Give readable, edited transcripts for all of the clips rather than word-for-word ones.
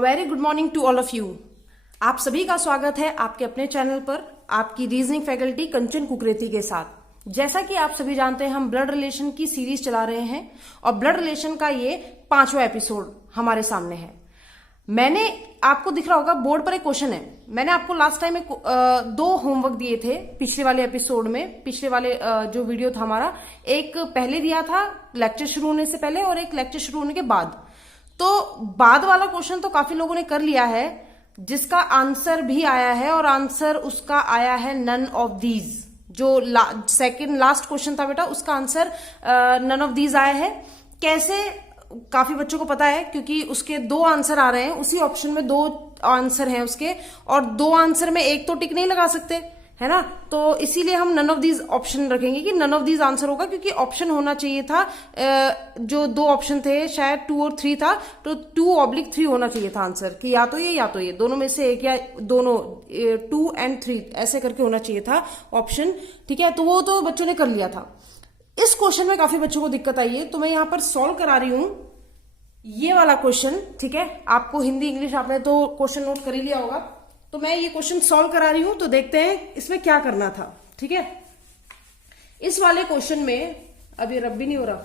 Very good morning to all of you. आप सभी का स्वागत है आपके अपने चैनल पर, आपकी रीजनिंग फैकल्टी कंचन कुकरेती के साथ। जैसा कि आप सभी जानते हैं, हम ब्लड रिलेशन की सीरीज चला रहे हैं और ब्लड रिलेशन का ये 5वां एपिसोड हमारे सामने है। मैंने आपको दिख रहा होगा बोर्ड पर एक क्वेश्चन है। मैंने आपको लास्ट टाइम दो होमवर्क दिए थे पिछले वाले एपिसोड में। पिछले वाले जो वीडियो था हमारा, एक पहले दिया था लेक्चर शुरू होने से पहले और एक लेक्चर शुरू होने के बाद। तो बाद वाला क्वेश्चन तो काफी लोगों ने कर लिया है, जिसका आंसर भी आया है और आंसर उसका आया है नन ऑफ दीज। जो सेकंड लास्ट क्वेश्चन था बेटा, उसका आंसर नन ऑफ दीज आया है। कैसे? काफी बच्चों को पता है क्योंकि उसके 2 आंसर आ रहे हैं, उसी ऑप्शन में 2 आंसर हैं उसके, और 2 आंसर में एक तो टिक नहीं लगा सकते, है ना। तो इसीलिए हम नन ऑफ दीज ऑप्शन रखेंगे कि नन ऑफ दीज आंसर होगा, क्योंकि ऑप्शन होना चाहिए था जो 2 ऑप्शन थे, शायद 2 और 3 था, तो 2/3 होना चाहिए था आंसर, कि या तो ये दोनों में से एक, या दोनों 2 और 3 ऐसे करके होना चाहिए था ऑप्शन। ठीक है, तो वो तो बच्चों ने कर लिया था। इस क्वेश्चन में काफी बच्चों को दिक्कत आई है, तो मैं यहां पर सॉल्व करा रही हूं ये वाला क्वेश्चन। ठीक है, आपको हिंदी इंग्लिश आपने तो क्वेश्चन नोट कर ही लिया होगा, तो मैं ये क्वेश्चन सॉल्व करा रही हूं। तो देखते हैं इसमें क्या करना था। ठीक है, इस वाले क्वेश्चन में, अब ये रब भी नहीं हो रहा,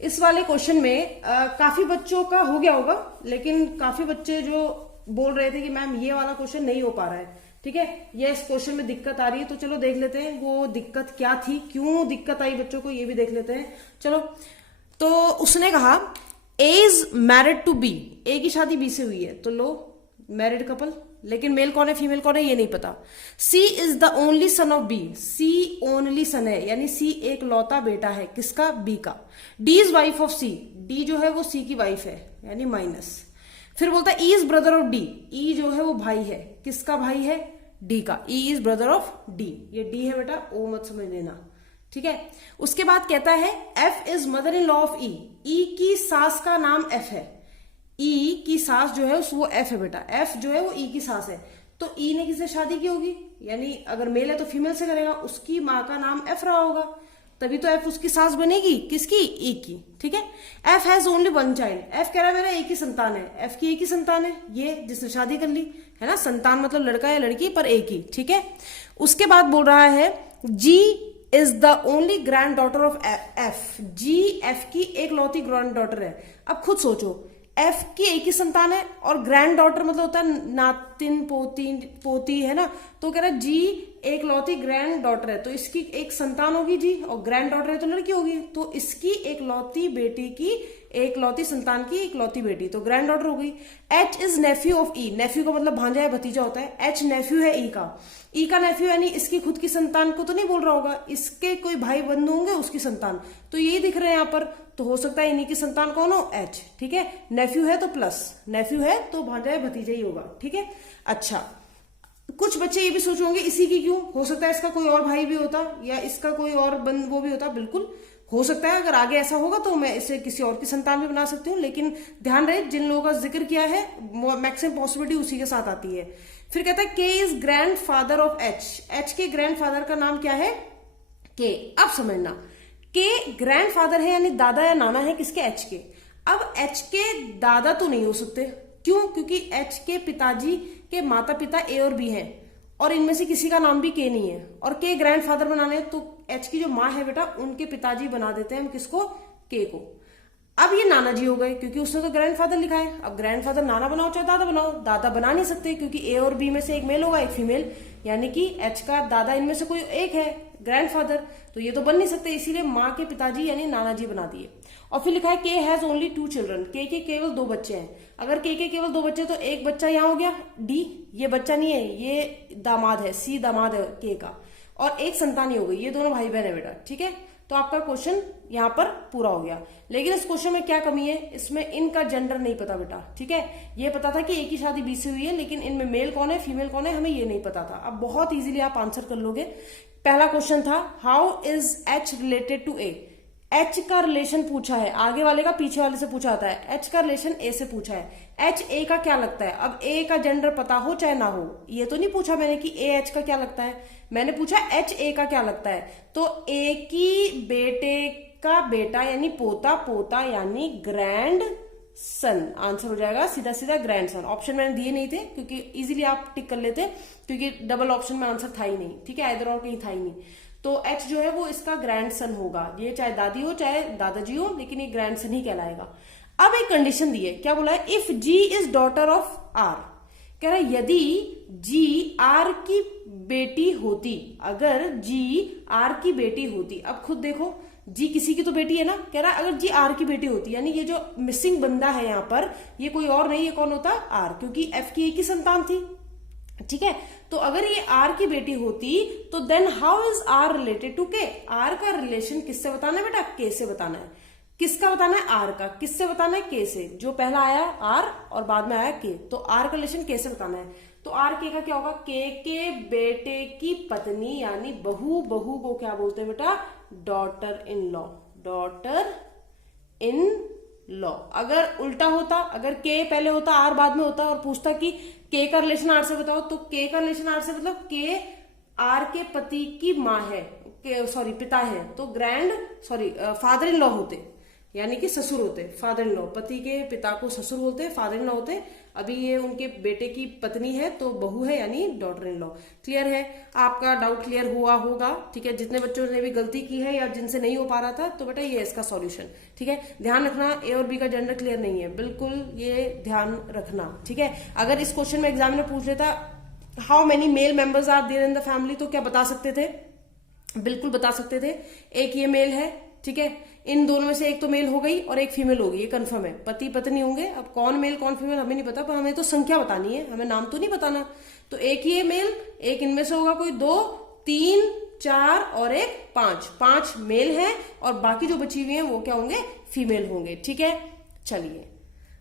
इस वाले क्वेश्चन में काफी बच्चों का हो गया होगा, लेकिन काफी बच्चे जो बोल रहे थे कि मैम ये वाला क्वेश्चन नहीं हो पा रहा है। ठीक है, ये इस क्वेश्चन में दिक्कत आ रही है, तो चलो देख लेते हैं वो दिक्कत क्या थी, क्यों दिक्कत आई बच्चों को, ये भी देख लेते हैं। चलो, तो उसने कहा A is married to B, A की शादी बी से हुई है, तो लो मैरिड कपल, लेकिन मेल कौन है फीमेल कौन है ये नहीं पता। C is the only son of B, C only son है, यानी सी एक लौता बेटा है, किसका? बी का। D is wife of C, D जो है वो सी की वाइफ है, यानी माइनस। फिर बोलता है E is brother of D, E जो है वो भाई है, किसका भाई है? डी का। ई इज ब्रदर ऑफ डी, ये डी है बेटा, ओ मत समझ लेना। ठीक है, उसके बाद कहता है F is mother in law of E, E की सास का नाम एफ है, ई की सास जो है वो एफ है बेटा, एफ जो है वो ई की सास है। तो ई ने किससे शादी की होगी, यानी अगर मेल है तो फीमेल से करेगा, उसकी माँ का नाम एफ रहा होगा, तभी तो एफ उसकी सास बनेगी, किसकी? ई की। ठीक है, F has only 1 child, F कह रहा है मेरा एक ही संतान है, एफ की एक ही संतान है, ये जिसने शादी कर ली है ना, संतान मतलब लड़का या लड़की, पर एक ही। ठीक है, उसके बाद बोल रहा है G is the only granddaughter of F, G F की एक लौती ग्रैंड डॉटर है। अब खुद सोचो, एफ की एक ही संतान है और ग्रैंड डॉटर मतलब होता है नातिन पोती है ना, तो कह रहा है जी एक लौती ग्रैंड डॉटर है, तो इसकी एक संतान होगी जी, और ग्रैंड डॉटर है तो लड़की होगी, तो इसकी एक लौती बेटी की, एक लौती संतान की एक लौती बेटी, तो ग्रैंड डॉटर हो गई। एच इज नेफ्यू ऑफ ई, नेफ्यू का मतलब भांजा या भतीजा होता है, एच नेफ्यू है ई का, ई का नेफ्यू यानी इसकी खुद की संतान को तो नहीं बोल रहा होगा, इसके कोई भाई बंधु होंगे उसकी संतान, तो यही दिख रहे हैं यहाँ पर, तो हो सकता है इन्हीं की संतान कौन हो? एच। ठीक है, नेफ्यू है तो प्लस, नेफ्यू है तो भांजा या भतीजा ही होगा। ठीक है, अच्छा, कुछ बच्चे ये भी सोच होंगे इसी की क्यों, हो सकता है इसका कोई और भाई भी होता, या इसका कोई और वो भी होता, बिल्कुल हो सकता है। अगर आगे ऐसा होगा तो मैं इसे किसी और की संतान भी बना सकती हूँ, लेकिन ध्यान रहे जिन लोगों का जिक्र किया है मैक्सिमम पॉसिबिलिटी उसी के साथ आती है। फिर कहता है के is grand father of H, H के ग्रैंड फादर का नाम क्या है? के। अब समझना, के ग्रैंड फादर है यानी दादा या नाना है किसके? एच के। अब एच के दादा तो नहीं हो सकते, क्यों? क्योंकि एच के पिताजी के माता पिता ए और बी हैं, और इनमें से किसी का नाम भी के नहीं है, और के ग्रैंड फादर बनाने हैं, तो एच की जो माँ है बेटा उनके पिताजी बना देते हैं हम किसको? के को। अब ये नाना जी हो गए, क्योंकि उसने तो ग्रैंड फादर लिखा है। अब ग्रैंड फादर नाना बनाओ चाहे दादा बनाओ, दादा बना नहीं सकते क्योंकि ए और बी में से एक मेल होगा एक फीमेल, यानी कि एच का दादा इनमें से कोई एक है ग्रैंड फादर, तो ये तो बन नहीं सकते, इसीलिए माँ के पिताजी यानी नाना जी बना दिए। और फिर लिखा है के हैज ओनली 2 चिल्ड्रन, के केवल 2 बच्चे हैं। अगर के केवल 2 बच्चे तो एक बच्चा यहाँ हो गया डी, ये बच्चा नहीं है, ये दामाद है, सी दामाद है के का, और एक संतान ही हो गई, ये दोनों भाई बहन है बेटा। ठीक है, तो आपका क्वेश्चन यहाँ पर पूरा हो गया। लेकिन इस क्वेश्चन में क्या कमी है, इसमें इनका जेंडर नहीं पता बेटा। ठीक है, ये पता था कि एक ही शादी बी से हुई है, लेकिन इनमें मेल कौन है फीमेल कौन है हमें ये नहीं पता था। अब बहुत इजीली आप आंसर कर लोगे। पहला क्वेश्चन था how is H related to A, H का रिलेशन पूछा है, आगे वाले का पीछे वाले से पूछा आता है, एच का रिलेशन ए से पूछा है, एच ए का क्या लगता है। अब ए का जेंडर पता हो चाहे ना हो, ये तो नहीं पूछा मैंने कि ए एच का क्या लगता है, मैंने पूछा एच ए का क्या लगता है। तो ए की बेटे का बेटा यानी पोता, पोता यानी ग्रैंड सन, आंसर हो जाएगा सीधा सीधा ग्रैंड सन। ऑप्शन मैंने दिए नहीं थे क्योंकि इजीली आप टिक कर लेते, क्योंकि डबल ऑप्शन में आंसर था ही नहीं, ठीक है, इधर और कहीं था ही नहीं। तो एच जो है वो इसका ग्रैंड सन होगा, ये चाहे दादी हो चाहे दादाजी हो, लेकिन ये ग्रैंड सन ही कहलाएगा। अब एक कंडीशन दी है, क्या बोला है, if G is daughter of R, कह रहा है यदि जी आर की बेटी होती, अगर जी आर की बेटी होती। अब खुद देखो, जी किसी की तो बेटी है ना, कह रहा है अगर जी आर की बेटी होती, यानी ये जो मिसिंग बंदा है यहां पर, ये कोई और नहीं, ये कौन होता, आर, क्योंकि एफ की एक ही संतान थी, ठीक है। तो अगर ये आर की बेटी होती तो then how is R related to K, R का रिलेशन किससे बताना है बेटा, के से बताना है। किसका बताना है, आर का, किससे बताना है, के से, जो पहला आया आर और बाद में आया के, तो आर का रिलेशन के से बताना है। तो आर के का क्या होगा, के बेटे की पत्नी यानी बहू, बहू को क्या बोलते हैं बेटा, daughter in law, daughter in law. अगर उल्टा होता, अगर के पहले होता आर बाद में होता और पूछता कि के का रिलेशन आर से बताओ, तो के का रिलेशन आर से मतलब के आर के पति की माँ है, सॉरी पिता है, तो फादर इन लॉ होते, यानी कि ससुर होते, फादर इन लॉ, पति के पिता को ससुर बोलते हैं, फादर इन लॉ होते। अभी ये उनके बेटे की पत्नी है तो बहू है यानी डॉटर इन लॉ। क्लियर है, आपका डाउट क्लियर हुआ होगा, ठीक है। जितने बच्चों ने भी गलती की है या जिनसे नहीं हो पा रहा था, तो बेटा ये इसका सॉल्यूशन, ठीक है। ध्यान रखना, ए और बी का जेंडर क्लियर नहीं है, बिल्कुल ये ध्यान रखना, ठीक है। अगर इस क्वेश्चन में एग्जामिनर पूछ लेता how many male members are there in the family, तो क्या बता सकते थे, बिल्कुल बता सकते थे, एक ये मेल है, ठीक है, इन दोनों में से एक तो मेल हो गई और एक फीमेल होगी, ये कंफर्म है, पति पत्नी होंगे। अब कौन मेल कौन फीमेल हमें नहीं पता, पर हमें तो संख्या बतानी है, हमें नाम तो नहीं बताना। तो एक ही है मेल, एक इनमें से होगा कोई 2, 3, 4 और एक 5, 5 मेल है और बाकी जो बची हुई है वो क्या होंगे, फीमेल होंगे, ठीक है। चलिए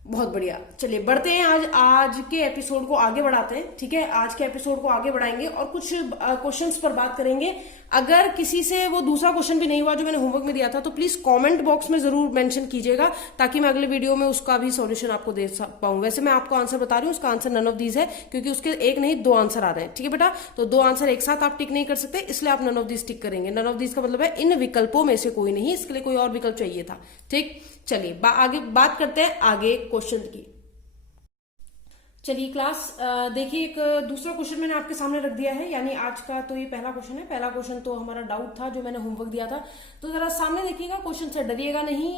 बहुत बढ़िया, चलिए बढ़ते हैं, आज के एपिसोड को आगे बढ़ाते हैं, ठीक है। आज के एपिसोड को आगे बढ़ाएंगे और कुछ क्वेश्चंस पर बात करेंगे। अगर किसी से वो दूसरा क्वेश्चन भी नहीं हुआ जो मैंने होमवर्क में दिया था, तो प्लीज कमेंट बॉक्स में जरूर मेंशन कीजिएगा, ताकि मैं अगले वीडियो में उसका भी सॉल्यूशन आपको दे पाऊं। वैसे मैं आपको आंसर बता रही हूँ, उसका आंसर नन ऑफ दीज है, क्योंकि उसके एक नहीं 2 आंसर आ रहे हैं, ठीक है बेटा। तो 2 आंसर एक साथ आप टिक नहीं कर सकते, इसलिए आप नन ऑफ दीज टिक करेंगे। नन ऑफ दीज का मतलब है इन विकल्पों में से कोई नहीं, इसके लिए कोई और विकल्प चाहिए था, ठीक। चलिए आगे बात करते हैं आगे क्वेश्चन की। चलिए क्लास देखिए, एक दूसरा क्वेश्चन मैंने आपके सामने रख दिया है, यानी आज का तो ये पहला क्वेश्चन है। पहला क्वेश्चन तो हमारा डाउट था जो मैंने होमवर्क दिया था, तो जरा सामने देखिएगा, क्वेश्चन से डरिएगा नहीं,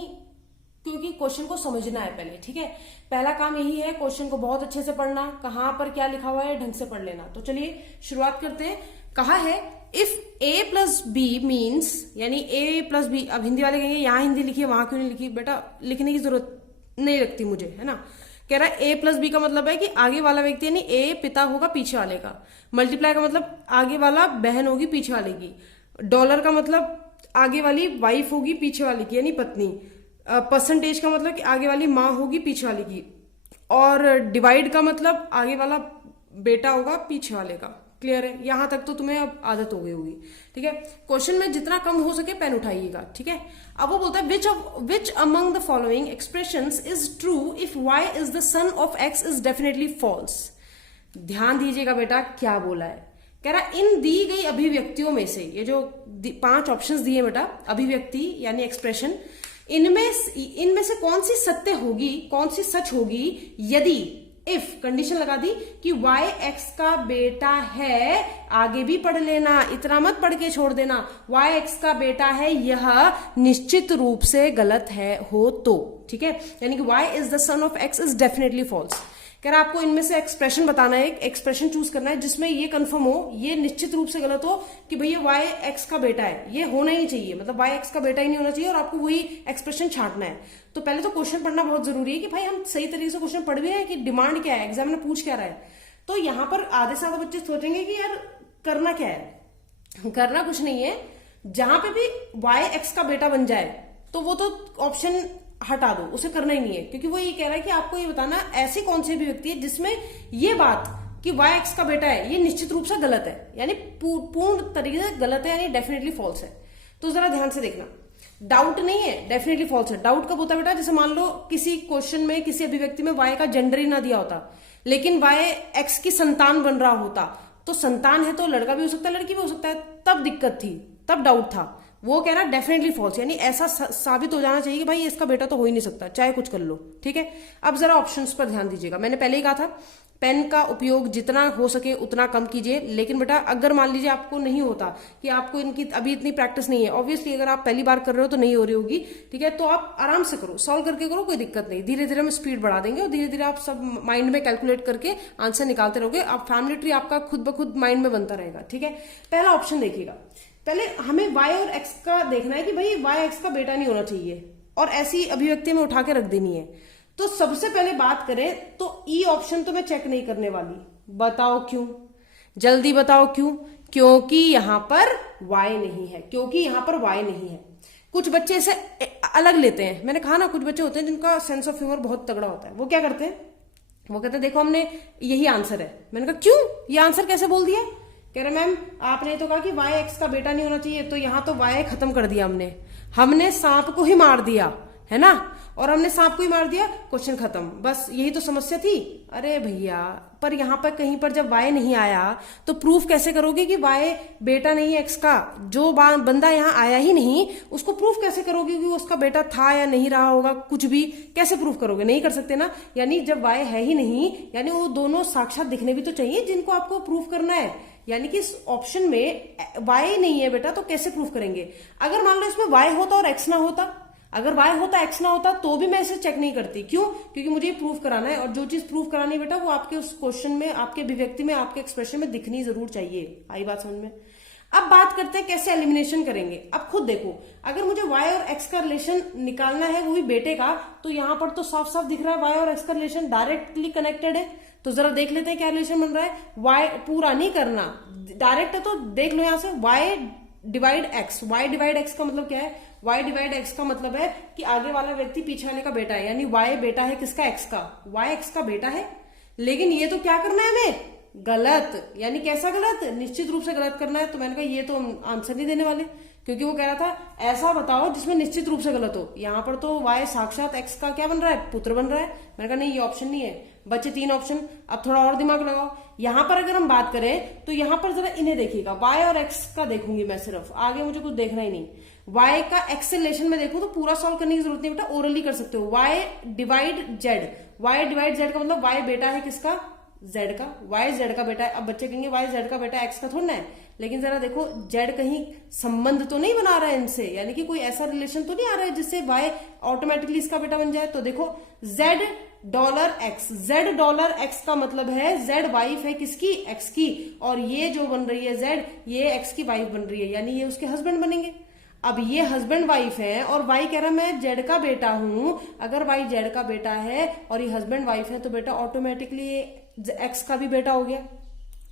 क्योंकि क्वेश्चन को समझना है पहले, ठीक है। पहला काम यही है, क्वेश्चन को बहुत अच्छे से पढ़ना, कहां पर क्या लिखा हुआ है ढंग से पढ़ लेना। तो चलिए शुरुआत करते हैं। कहा है if A plus B means, यानी ए प्लस बी, अब हिंदी वाले कहेंगे यहाँ हिंदी लिखी है वहां क्यों नहीं लिखी, बेटा लिखने की जरूरत नहीं लगती मुझे, है ना। कह रहा है ए प्लस बी का मतलब है कि आगे वाला व्यक्ति, यानी ए पिता होगा पीछे वाले का, मल्टीप्लाई का मतलब आगे वाला बहन होगी पीछे वाले की, डॉलर का मतलब आगे वाली वाइफ होगी पीछे वाले की यानी पत्नी, परसेंटेज का मतलब कि आगे वाली माँ होगी पीछे वाले की, और डिवाइड का मतलब आगे वाला बेटा होगा पीछे वाले का। क्लियर है, यहां तक तो तुम्हें अब आदत हो गई होगी, ठीक है। क्वेश्चन में जितना कम हो सके पेन उठाइएगा, ठीक है। अब वो बोलता है which among the following expressions is true if Y is the son of X is definitely false. ध्यान दीजिएगा बेटा क्या बोला है, कह रहा इन दी गई अभिव्यक्तियों में से, ये जो 5 ऑप्शंस दिए बेटा, अभिव्यक्ति यानी एक्सप्रेशन, इनमें से कौन सी सत्य होगी, कौन सी सच होगी यदि, इफ कंडीशन लगा दी कि y x का बेटा है, आगे भी पढ़ लेना, इतना मत पढ़ के छोड़ देना, y x का बेटा है यह निश्चित रूप से गलत है हो तो, ठीक है। यानी कि y is the son of x is definitely false. कह रहा आपको इनमें से एक्सप्रेशन बताना है, एक एक्सप्रेशन चूज करना है जिसमें ये कंफर्म हो, ये निश्चित रूप से गलत हो कि भैया y x का बेटा है, ये होना ही चाहिए, मतलब y x का बेटा ही नहीं होना चाहिए, और आपको वही एक्सप्रेशन छांटना है। तो पहले तो क्वेश्चन पढ़ना बहुत जरूरी है कि भाई हम सही तरीके से क्वेश्चन पढ़ भी रहे हैं कि डिमांड क्या है, एग्जाम में पूछ क्या रहा है। तो यहाँ पर आधे से ज्यादा बच्चे सोचेंगे कि यार करना क्या है, करना कुछ नहीं है, जहां पे भी y x का बेटा बन जाए तो वो तो ऑप्शन हटा दो, उसे करना ही नहीं है, क्योंकि वो ये कह रहा है कि आपको ये बताना ऐसी कौन सी भी व्यक्ति है जिसमें ये बात कि y x का बेटा है ये निश्चित रूप से गलत है, यानी पूर्ण तरीके से गलत है, यानी डेफिनेटली फॉल्स है। तो जरा ध्यान से देखना, डाउट नहीं है, डेफिनेटली फॉल्स है। डाउट कब होता है बेटा, जैसे मान लो किसी क्वेश्चन में किसी अभिव्यक्ति में y का जेंडर ही ना दिया होता, लेकिन y x की संतान बन रहा होता, तो संतान है तो लड़का भी हो सकता है लड़की भी हो सकता है, तब दिक्कत थी, तब डाउट था। वो कह रहा डेफिनेटली फॉल्स, यानी ऐसा साबित हो जाना चाहिए कि भाई इसका बेटा तो हो ही नहीं सकता, चाहे कुछ कर लो, ठीक है। अब जरा ऑप्शंस पर ध्यान दीजिएगा। मैंने पहले ही कहा था पेन का उपयोग जितना हो सके उतना कम कीजिए, लेकिन बेटा अगर मान लीजिए आपको नहीं होता, कि आपको इनकी अभी इतनी प्रैक्टिस नहीं है, ऑब्वियसली अगर आप पहली बार कर रहे हो तो नहीं हो रही होगी, ठीक है, तो आप आराम से करो, सॉल्व करके करो, कोई दिक्कत नहीं। धीरे धीरे हम स्पीड बढ़ा देंगे और धीरे धीरे आप सब माइंड में कैलकुलेट करके आंसर निकालते रहोगे। अब फैमिली ट्री आपका खुद ब खुद माइंड में बनता रहेगा, ठीक है। पहला ऑप्शन देखिएगा, पहले हमें y और x का देखना है कि भाई y x का बेटा नहीं होना चाहिए, और ऐसी अभिव्यक्ति में उठा के रख देनी है। तो सबसे पहले बात करें तो ई ऑप्शन तो मैं चेक नहीं करने वाली। बताओ क्यों? जल्दी बताओ क्यों? क्योंकि यहां पर y नहीं है, क्योंकि यहां पर y नहीं है। कुछ बच्चे इसे अलग लेते हैं, मैंने कहा ना कुछ बच्चे होते हैं जिनका सेंस ऑफ ह्यूमर बहुत तगड़ा होता है। वो क्या करते हैं, वो कहते हैं देखो हमने यही आंसर है। मैंने कहा क्यों, ये आंसर कैसे बोल दिया? कह रहे मैम आपने तो कहा कि y x का बेटा नहीं होना चाहिए, तो यहां तो y खत्म कर दिया हमने सांप को ही मार दिया, है ना, और हमने सांप को ही मार दिया, क्वेश्चन खत्म, बस यही तो समस्या थी। अरे भैया, पर यहां पर कहीं पर जब y नहीं आया तो प्रूफ कैसे करोगे कि y बेटा नहीं है x का? जो बंदा यहां आया ही नहीं उसको प्रूफ कैसे करोगे कि उसका बेटा था या नहीं रहा होगा? कुछ भी कैसे प्रूफ करोगे? नहीं कर सकते ना। यानी जब y है ही नहीं, यानी वो दोनों साक्षात दिखने भी तो चाहिए जिनको आपको प्रूफ करना है। यानी कि इस ऑप्शन में y नहीं है बेटा, तो कैसे प्रूफ करेंगे? अगर मान लो इसमें y होता और x ना होता, अगर y होता x ना होता तो भी मैं इसे चेक नहीं करती। क्यों? क्योंकि मुझे ये प्रूफ कराना है, और जो चीज प्रूफ करानी है बेटा वो आपके उस क्वेश्चन में, आपके अभिव्यक्ति में, आपके एक्सप्रेशन में दिखनी जरूर चाहिए। आई बात समझ में? अब बात करते हैं कैसे एलिमिनेशन करेंगे। अब खुद देखो, अगर मुझे y और x का रिलेशन निकालना है, वो भी बेटे का, तो यहां पर तो साफ साफ दिख रहा है y और x का रिलेशन डायरेक्टली कनेक्टेड है। तो जरा देख लेते हैं क्या रिलेशन बन रहा है। y पूरा नहीं करना, डायरेक्ट है तो देख लो यहां से, y divide x। y divide x का मतलब क्या है? y डिवाइड x का मतलब है कि आगे वाला व्यक्ति पीछे वाले का बेटा है, यानी y बेटा है किसका? x का। y x का बेटा है, लेकिन ये तो क्या करना है हमें? गलत। यानी कैसा गलत? निश्चित रूप से गलत करना है। तो मैंने कहा ये तो आंसर नहीं देने वाले, क्योंकि वो कह रहा था ऐसा बताओ जिसमें निश्चित रूप से गलत हो। यहां पर तो y साक्षात x का क्या बन रहा है? पुत्र बन रहा है। मैंने कहा नहीं, ये ऑप्शन नहीं है। बच्चे 3 ऑप्शन। अब थोड़ा और दिमाग लगाओ। यहां पर अगर हम बात करें तो यहां पर जरा इन्हें देखिएगा, y और x का देखूंगी मैं सिर्फ, आगे मुझे कुछ देखना ही नहीं। y का x से रिलेशन में देखूं तो पूरा सॉल्व करने की जरूरत नहीं बेटा, ओरली कर सकते हो। y divide z, y divide z का मतलब y बेटा है किसका? z का। y z का बेटा है। अब बच्चे कहेंगे y z का बेटा x का थोड़ा है, लेकिन जरा देखो z कहीं संबंध तो नहीं बना रहा है इनसे, यानी कि कोई ऐसा रिलेशन तो नहीं आ रहा है जिससे y ऑटोमेटिकली इसका बेटा बन जाए। तो देखो z dollar x, z dollar x का मतलब है z वाइफ है किसकी? x की, और ये जो बन रही है z, ये x की वाइफ बन रही है, यानी ये उसके हस्बैंड बनेंगे। अब ये हस्बैंड वाइफ है और y कह रहा मैं जेड का बेटा हूं। अगर y जेड का बेटा है और ये हस्बैंड वाइफ है तो बेटा ऑटोमेटिकली ये x का भी बेटा हो गया।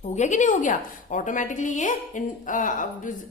हो गया कि नहीं हो गया? ऑटोमेटिकली ये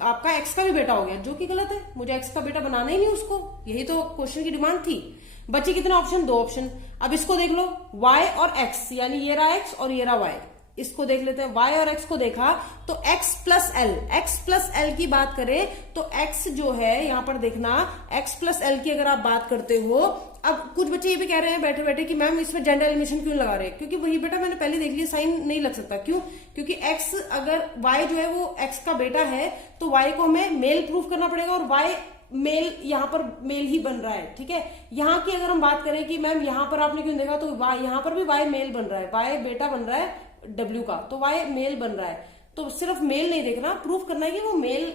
आपका x का भी बेटा हो गया, जो कि गलत है। मुझे x का बेटा बनाना ही नहीं उसको, यही तो क्वेश्चन की डिमांड थी। बच्चे कितने ऑप्शन? 2 ऑप्शन। अब इसको देख लो, y और x, यानी ये रहा x और ये रहा y। इसको देख लेते हैं। y और x को देखा तो x प्लस l की बात करें तो x जो है यहां पर देखना, x प्लस l की अगर आप बात करते हो। अब कुछ बच्चे ये भी कह रहे हैं बैठे बैठे कि मैम इसमें जेंडर एलिमिनेशन क्यों लगा रहे हैं? क्योंकि वही बेटा मैंने पहले देख लिया, साइन नहीं लग सकता। क्यों? क्योंकि x अगर y जो है वो x का बेटा है तो y को हमें मेल प्रूफ करना पड़ेगा, और y मेल यहाँ पर मेल ही बन रहा है, ठीक है। यहाँ की अगर हम बात करें कि मैम यहाँ पर आपने क्यों देखा, तो यहाँ पर भी y मेल बन रहा है, y बेटा बन रहा है W का, तो y मेल बन रहा है। तो सिर्फ मेल नहीं देखना, प्रूफ करना है कि वो मेल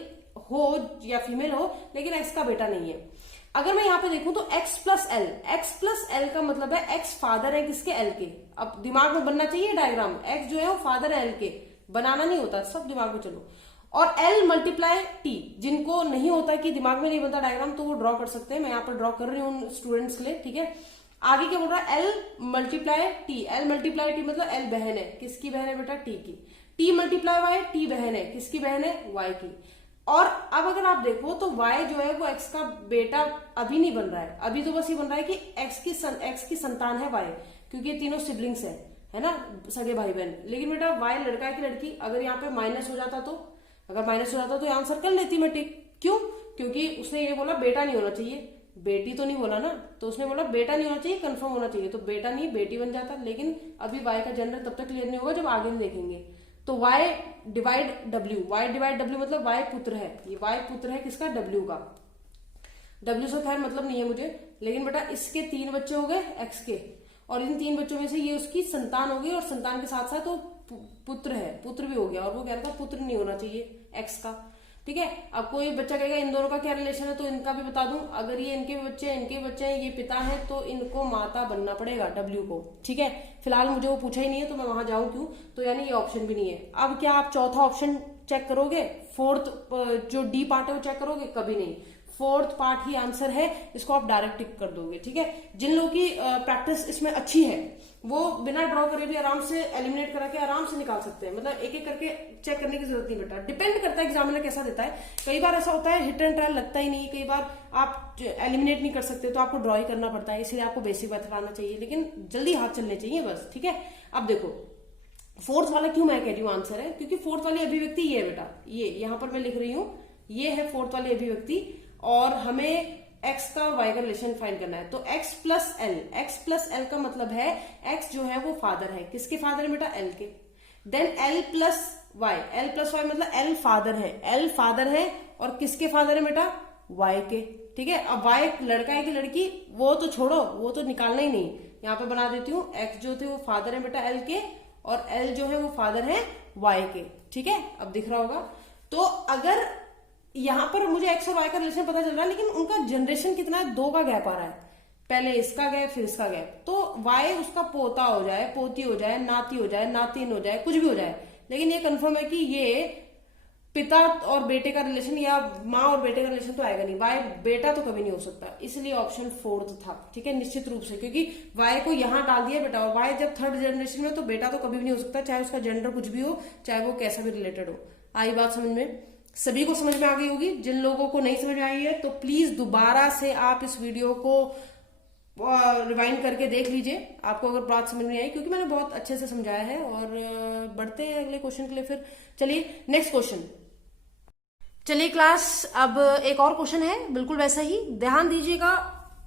हो या फीमेल हो, लेकिन x का बेटा नहीं है। अगर मैं यहाँ पे देखूं तो x प्लस एल का मतलब है x फादर है किसके? l के। अब दिमाग में बनना चाहिए डायग्राम, x जो है वो फादर है l के, बनाना नहीं होता, सब दिमाग में चलो। और l मल्टीप्लाई t, जिनको नहीं होता कि दिमाग में नहीं बनता डायग्राम तो वो ड्रॉ कर सकते हैं, मैं यहाँ पर ड्रॉ कर रही हूँ स्टूडेंट्स के लिए, ठीक है। आगे क्या बोल रहा है? l मल्टीप्लाई टी, मतलब l बहन है, किसकी बहन है बेटा? t की। t मल्टीप्लाई y, t बहन है, किसकी बहन है? y की। और अब अगर आप देखो तो y जो है वो x का बेटा अभी नहीं बन रहा है, अभी तो बस ये बन रहा है कि x की संतान है y, क्योंकि ये तीनों सिबलिंग्स है ना, सगे भाई बहन। लेकिन बेटा y लड़का है कि लड़की? अगर यहाँ पे माइनस हो जाता तो, अगर माइनस हो जाता तो आंसर कर लेती मैं टिक। क्यों? क्योंकि उसने ये बोला बेटा नहीं होना चाहिए, बेटी तो नहीं बोला ना, तो उसने बोला बेटा नहीं होना चाहिए, कंफर्म होना चाहिए, तो बेटा नहीं बेटी बन जाता। लेकिन अभी y का जेंडर तब तक क्लियर नहीं होगा जब आगे नहीं देखेंगे। तो y divide w, y divide w मतलब y पुत्र है, ये y पुत्र है किसका, w का। w से खैर मतलब नहीं है मुझे, लेकिन बेटा इसके 3 बच्चे हो गए x के, और इन 3 बच्चों में से ये उसकी संतान हो गई, और संतान के साथ साथ वो पुत्र है, पुत्र भी हो गया, और वो कह रहा था पुत्र नहीं होना चाहिए x का, ठीक है। अब कोई बच्चा कहेगा इन दोनों का क्या रिलेशन है, तो इनका भी बता दूं, अगर ये इनके बच्चे हैं, ये पिता है, तो इनको माता बनना पड़ेगा w को, ठीक है। फिलहाल मुझे वो पूछा ही नहीं है तो मैं वहां जाऊं क्यों, तो यानी ये ऑप्शन भी नहीं है। अब क्या आप चौथा ऑप्शन चेक करोगे, फोर्थ जो डी पार्ट है वो चेक करोगे, कभी नहीं। फोर्थ पार्ट ही आंसर है, इसको आप डायरेक्ट टिक कर दोगे, ठीक है। जिन लोगों की प्रैक्टिस इसमें अच्छी है वो बिना ड्रॉ करे भी आराम से एलिमिनेट करा के आराम से निकाल सकते हैं, मतलब एक एक करके चेक करने की जरूरत नहीं बेटा। डिपेंड करता है एग्जामिनर कैसा देता है, कई बार ऐसा होता है हिट एंड ट्रायल लगता ही नहीं, कई बार आप एलिमिनेट नहीं कर सकते तो आपको ड्रॉ ही करना पड़ता है, इसलिए आपको बेसिक मेथड आना चाहिए, लेकिन जल्दी हाथ चलने चाहिए बस, ठीक है। अब देखो फोर्थ वाला क्यों मैं कह रही हूँ आंसर है, क्योंकि फोर्थ वाली अभिव्यक्ति ये है बेटा, ये यहाँ पर मैं लिख रही हूँ, ये है फोर्थ वाली अभिव्यक्ति, और हमें x का और y का रिलेशन फाइंड करना है। तो x प्लस एल का मतलब है x जो है वो फादर है, किसके फादर है बेटा, l के। देन l प्लस वाई मतलब l फादर है, और किसके फादर है बेटा, y के, ठीक है। अब y लड़का है कि लड़की वो तो छोड़ो, वो तो निकालना ही नहीं, यहाँ पे बना देती हूँ, x जो थे वो फादर है बेटा l के, और l जो है वो फादर है y के, ठीक है। अब दिख रहा होगा, तो अगर यहां पर मुझे x और y का रिलेशन पता चल रहा है, लेकिन उनका जनरेशन कितना है, 2 का गैप आ रहा है, पहले इसका गैप फिर इसका गैप, तो y उसका पोता हो जाए, पोती हो जाए, नाती हो जाए, नातिन हो जाए, कुछ भी हो जाए, लेकिन ये कंफर्म है कि ये पिता और बेटे का रिलेशन या माँ और बेटे का रिलेशन तो आएगा नहीं, y बेटा तो कभी नहीं हो सकता, इसलिए ऑप्शन फोर्थ था, ठीक है, निश्चित रूप से, क्योंकि y को यहां डाल दिया बेटा, और y जब थर्ड जनरेशन में, तो बेटा तो कभी भी नहीं हो सकता, चाहे उसका जेंडर कुछ भी हो, चाहे वो कैसा भी रिलेटेड हो। आई बात समझ में, सभी को समझ में आ गई होगी। जिन लोगों को नहीं समझ में आई है तो प्लीज दोबारा से आप इस वीडियो को रिवाइंड करके देख लीजिए, आपको अगर बात समझ में आई, क्योंकि मैंने बहुत अच्छे से समझाया है। और बढ़ते हैं अगले क्वेश्चन के लिए फिर। चलिए नेक्स्ट क्वेश्चन। चलिए क्लास, अब एक और क्वेश्चन है बिल्कुल वैसा ही, ध्यान दीजिएगा।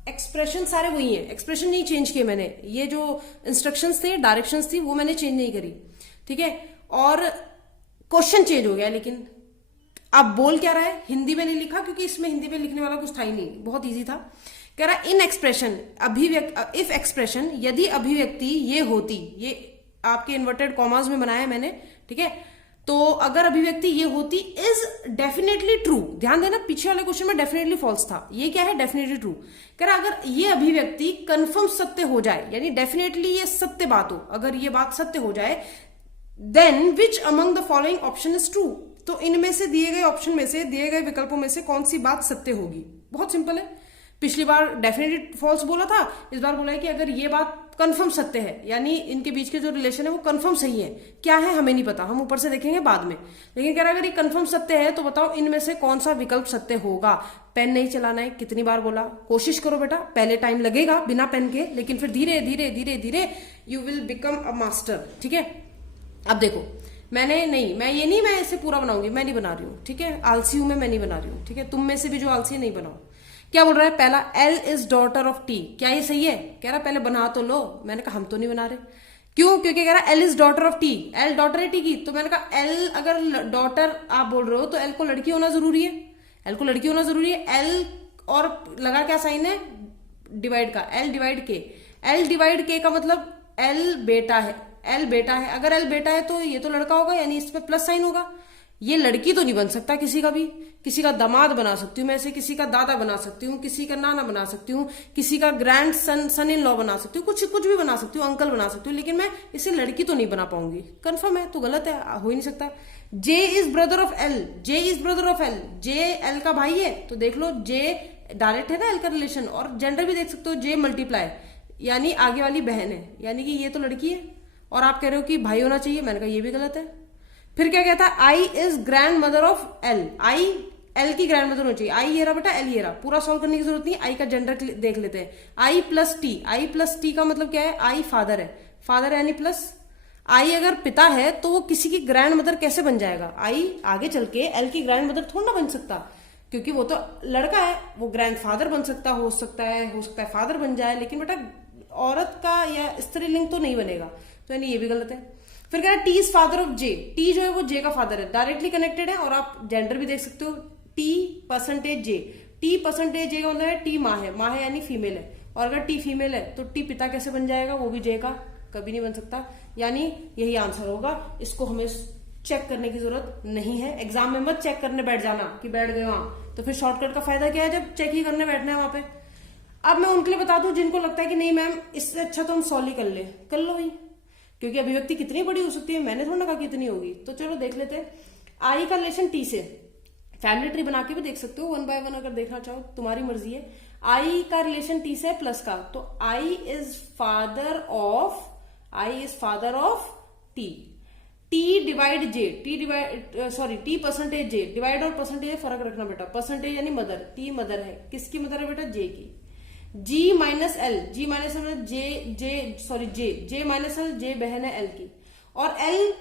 एक्सप्रेशन सारे वही हैं, एक्सप्रेशन नहीं चेंज किए मैंने, ये जो इंस्ट्रक्शंस थे, डायरेक्शंस थी, वो मैंने चेंज नहीं करी, ठीक है। और क्वेश्चन चेंज हो गया, लेकिन अब बोल क्या रहा है, हिंदी में नहीं लिखा क्योंकि इसमें हिंदी में लिखने वाला कुछ था ही नहीं, बहुत इजी था। कह रहा इन एक्सप्रेशन इफ एक्सप्रेशन, यदि अभिव्यक्ति ये होती, ये आपके इन्वर्टेड कॉमास में बनाया है मैंने, ठीक है। तो अगर अभिव्यक्ति ये होती इज डेफिनेटली ट्रू, ध्यान देना पीछे वाले क्वेश्चन में डेफिनेटली फॉल्स था, ये क्या है, डेफिनेटली ट्रू। कह रहा अगर ये अभिव्यक्ति कंफर्म सत्य हो जाए, यानी डेफिनेटली ये सत्य बात हो, अगर ये बात सत्य हो जाए, then which among the following option is true, तो इनमें से दिए गए ऑप्शन में से, दिए गए विकल्पों में से कौन सी बात सत्य होगी। बहुत सिंपल है, पिछली बार डेफिनेटली फॉल्स बोला था, इस बार बोला है कि अगर ये बात कंफर्म सत्य है, यानी इनके बीच के जो रिलेशन है वो कंफर्म सही है, क्या है हमें नहीं पता, हम ऊपर से देखेंगे बाद में, लेकिन कह रहा अगर ये कंफर्म सत्य है तो बताओ इनमें से कौन सा विकल्प सत्य होगा। पेन नहीं चलाना है, कितनी बार बोला, कोशिश करो बेटा, पहले टाइम लगेगा बिना पेन के, लेकिन फिर धीरे धीरे धीरे धीरे you will become a master, ठीक है। अब देखो मैं इसे पूरा बनाऊंगी, मैं नहीं बना रही हूँ, ठीक है, आलसी हूं मैं नहीं बना रही हूँ, ठीक है। तुम में से भी जो आलसी है नहीं बनाओ। क्या बोल रहा है, पहला L is daughter of T, क्या ये सही है, कह रहा पहले बना तो लो, मैंने कहा हम तो नहीं बना रहे, क्यों, क्योंकि कह रहा L is daughter of T, L daughter है टी की, तो मैंने कहा एल अगर डॉटर आप बोल रहे हो तो एल को लड़की होना जरूरी है, एल को लड़की होना जरूरी है। एल और लगा क्या साइन है, डिवाइड का, एल डिवाइड के, एल डिवाइड के का मतलब एल बेटा है, एल बेटा है, अगर एल बेटा है तो ये तो लड़का होगा, यानी इस पे प्लस साइन होगा, ये लड़की तो नहीं बन सकता किसी का भी, किसी का दामाद बना सकती हूँ मैं इसे, किसी का दादा बना सकती हूँ, किसी का नाना बना सकती हूँ, किसी का ग्रैंड सन इन लॉ बना सकती हूँ, कुछ भी बना सकती हूँ, अंकल बना सकती हूँ, लेकिन मैं इसे लड़की तो नहीं बना पाऊंगी। कंफर्म है, तो गलत है, हो ही नहीं सकता। J is brother of L, J is brother of L, J L का भाई है, तो देख लो जे डायरेक्ट है ना एल का रिलेशन, और जेंडर भी देख सकते हो, जे मल्टीप्लाई, यानी आगे वाली बहन है, यानी कि ये तो लड़की है, और आप कह रहे हो कि भाई होना चाहिए, मैंने कहा ये भी गलत है। फिर क्या कहता है, I is grandmother of L, I L की ग्रैंड मदर होनी चाहिए, आई ये रहा बेटा, एल ये रहा, पूरा सॉल्व करने की जरूरत नहीं, आई का जेंडर देख लेते हैं। आई प्लस टी का मतलब क्या है, आई फादर है, फादर यानी प्लस, आई अगर पिता है तो वो किसी की ग्रैंड मदर कैसे बन जाएगा, आई आगे चल के एल की ग्रैंड मदर थोड़ा ना बन सकता, क्योंकि वो तो लड़का है, वो ग्रैंड फादर बन सकता हो सकता है फादर बन जाए, लेकिन बेटा औरत का या स्त्रीलिंग तो नहीं बनेगा, तो यानी ये भी गलत है। फिर कह रहा है T is father of J, T जो है वो जे का फादर है, डायरेक्टली कनेक्टेड है। और आप जेंडर भी देख सकते हो, टी परसेंटेज जे, टी परसेंटेज जे का मतलब है टी माँ है यानी फीमेल है। और अगर टी फीमेल है तो टी पिता कैसे बन जाएगा, वो भी जे का कभी नहीं बन सकता, यानी यही आंसर होगा। इसको हमें चेक करने की जरूरत नहीं है, एग्जाम में मत चेक करने बैठ जाना कि बैठ गए वहां, तो फिर शॉर्टकट का फायदा क्या है जब चेक ही करने बैठना है वहां पे। अब मैं उनके लिए बता दूं जिनको लगता है कि नहीं मैम इससे अच्छा तो हम सॉल्व ही कर लो भाई, क्योंकि अभिव्यक्ति कितनी बड़ी हो सकती है, मैंने थोड़ा ना कहा कितनी होगी। तो चलो देख लेते हैं। आई का रिलेशन टी से, फैमिली ट्री बना के भी देख सकते हो, 1 by 1 अगर देखना चाहो तुम्हारी मर्जी है। आई का रिलेशन टी से प्लस का, तो I is father of T, T divide J, T percentage J, divide और परसेंटेज फर्क रखना बेटा, परसेंटेज यानी मदर, टी मदर है, किसकी मदर है बेटा, जे की। जी माइनस एल, जे माइनस एल, जे बहन है एल की। और एल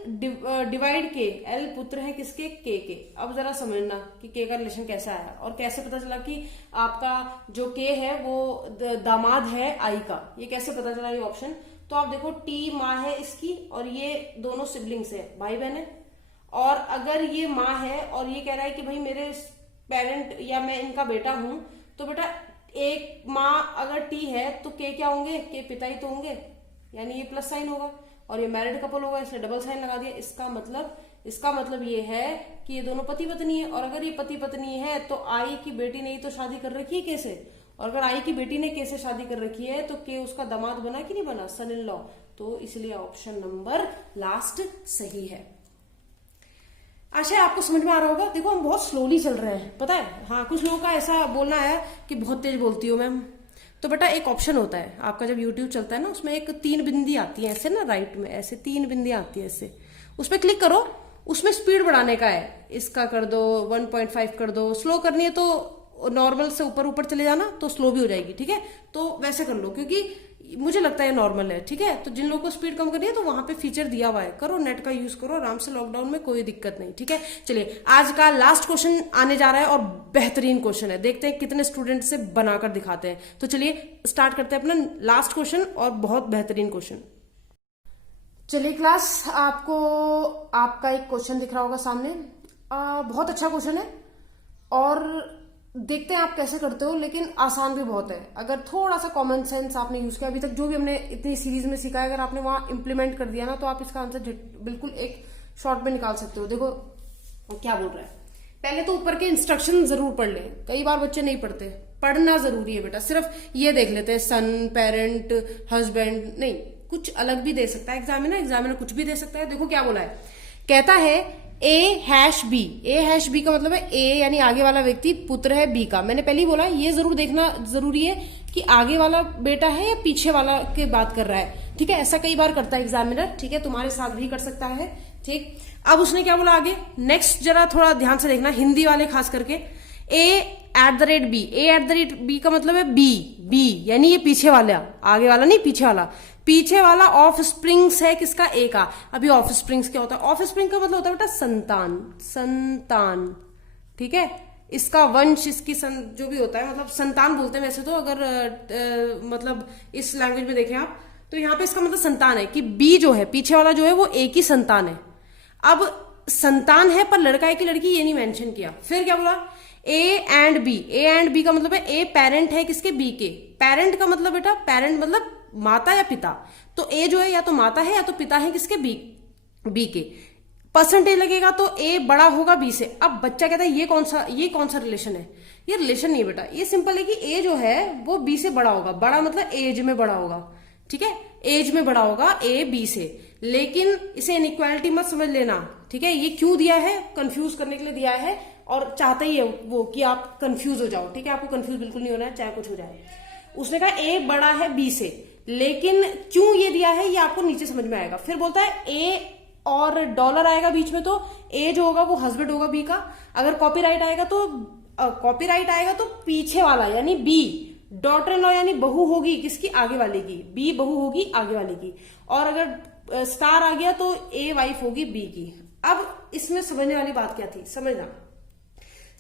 डिवाइड के, एल पुत्र है किसके, के। अब जरा समझना कि के का रिलेशन कैसा है और कैसे पता चला कि आपका जो के है वो दामाद है आई का, ये कैसे पता चला ये ऑप्शन। तो आप देखो टी माँ है इसकी और ये दोनों सिबलिंग्स है, भाई बहन है। और अगर ये माँ है और ये कह रहा है कि भाई मेरे पेरेंट या मैं इनका बेटा हूं, तो बेटा एक माँ अगर टी है तो के क्या होंगे, के पिता ही तो होंगे, यानी ये प्लस साइन होगा। और ये मैरिड कपल होगा इसलिए डबल साइन लगा दिया। इसका मतलब ये है कि ये दोनों पति पत्नी है। और अगर ये पति पत्नी है तो आई की बेटी ने ही तो शादी कर रखी है के से, और अगर आई की बेटी ने के से शादी कर रखी है तो के उसका दामाद बना कि नहीं बना, सन इन लॉ। तो इसलिए ऑप्शन नंबर लास्ट सही है। आशा है आपको समझ में आ रहा होगा। देखो हम बहुत स्लोली चल रहे हैं, पता है। हाँ, कुछ लोगों का ऐसा बोलना है कि बहुत तेज बोलती हो मैम। तो बेटा एक ऑप्शन होता है आपका जब यूट्यूब चलता है ना, उसमें एक 3 बिंदी आती है ऐसे ना, राइट में ऐसे 3 बिंदियां आती है ऐसे, उस पर क्लिक करो, उसमें स्पीड बढ़ाने का है, इसका कर दो 1.5 कर दो, स्लो करनी है तो नॉर्मल से ऊपर चले जाना तो स्लो भी हो जाएगी, ठीक है। तो वैसे कर लो क्योंकि मुझे लगता है नॉर्मल है, ठीक है। तो जिन लोगों को स्पीड कम करनी है तो वहां पे फीचर दिया हुआ है, करो, नेट का यूज करो आराम से, लॉकडाउन में कोई दिक्कत नहीं, ठीक है। चलिए आज का लास्ट क्वेश्चन आने जा रहा है और बेहतरीन क्वेश्चन है, देखते हैं कितने स्टूडेंट से बनाकर दिखाते हैं। तो चलिए स्टार्ट करते हैं अपना लास्ट क्वेश्चन और बहुत बेहतरीन क्वेश्चन। चलिए क्लास, आपको आपका एक क्वेश्चन दिख रहा होगा सामने, बहुत अच्छा क्वेश्चन है और देखते हैं आप कैसे करते हो, लेकिन आसान भी बहुत है। अगर थोड़ा सा कॉमन सेंस आपने यूज किया, अभी तक जो भी हमने इतनी सीरीज में सीखा है, अगर आपने वहां इंप्लीमेंट कर दिया ना, तो आप इसका आंसर बिल्कुल एक शॉर्ट में निकाल सकते हो। देखो क्या बोल रहा है, पहले तो ऊपर के इंस्ट्रक्शन जरूर पढ़ लें, कई बार बच्चे नहीं पढ़ते, पढ़ना जरूरी है बेटा। सिर्फ ये देख लेते हैं सन, पेरेंट, हस्बैंड, नहीं कुछ अलग भी दे सकता है एग्जामिनर कुछ भी दे सकता है। देखो क्या बोला है, कहता है A#B का मतलब है ए यानी आगे वाला व्यक्ति पुत्र है बी का। मैंने पहले ही बोला ये जरूर देखना जरूरी है कि आगे वाला बेटा है या पीछे वाला के बात कर रहा है, ठीक है। ऐसा कई बार करता है एग्जामिनर, ठीक है, तुम्हारे साथ भी कर सकता है, ठीक। अब उसने क्या बोला आगे, नेक्स्ट जरा थोड़ा ध्यान से देखना, हिंदी वाले खास करके। A@B का मतलब है बी यानी ये पीछे वाला, आगे वाला नहीं पीछे वाला ऑफ स्प्रिंग्स है किसका, ए का। अभी ऑफ स्प्रिंग्स क्या होता है, ऑफ स्प्रिंग का मतलब होता है बेटा संतान, ठीक है। इसका वंश, इसकी जो भी होता है, मतलब संतान बोलते हैं वैसे तो, अगर मतलब इस लैंग्वेज में देखें आप तो यहाँ पे इसका मतलब संतान है कि बी जो है पीछे वाला जो है वो ए की संतान है। अब संतान है पर लड़का है कि लड़की ये नहीं मेंशन किया। फिर क्या बोला, A&B का मतलब है ए पेरेंट है किसके, बी के। पेरेंट का मतलब बेटा, पेरेंट मतलब माता या पिता, तो ए जो है या तो माता है या तो पिता है किसके, बी के। परसेंटेज लगेगा तो ए बड़ा होगा बी से। अब बच्चा कहता है ये कौन सा रिलेशन है, ये रिलेशन नहीं है बेटा, ये सिंपल है कि ए जो है वो बी से बड़ा होगा, बड़ा मतलब एज में बड़ा होगा, ठीक है, एज में बड़ा होगा ए बी से। लेकिन इसे इनइक्वालिटी मत समझ लेना, ठीक है। ये क्यों दिया है, कंफ्यूज करने के लिए दिया है और चाहता ही है वो कि आप कंफ्यूज हो जाओ, ठीक है। आपको कंफ्यूज बिल्कुल नहीं होना है, चाहे कुछ हो जाए। उसने कहा ए बड़ा है बी से, लेकिन क्यों ये दिया है ये आपको नीचे समझ में आएगा। फिर बोलता है ए और डॉलर आएगा बीच में, तो ए जो होगा वो हस्बैंड होगा बी का। अगर कॉपीराइट आएगा तो पीछे वाला यानी बी, डॉटर इन लॉ यानी बहू होगी किसकी, आगे वाले की, बी बहू होगी आगे वाले की। और अगर स्टार आ गया तो ए वाइफ होगी बी की। अब इसमें समझने वाली बात क्या थी,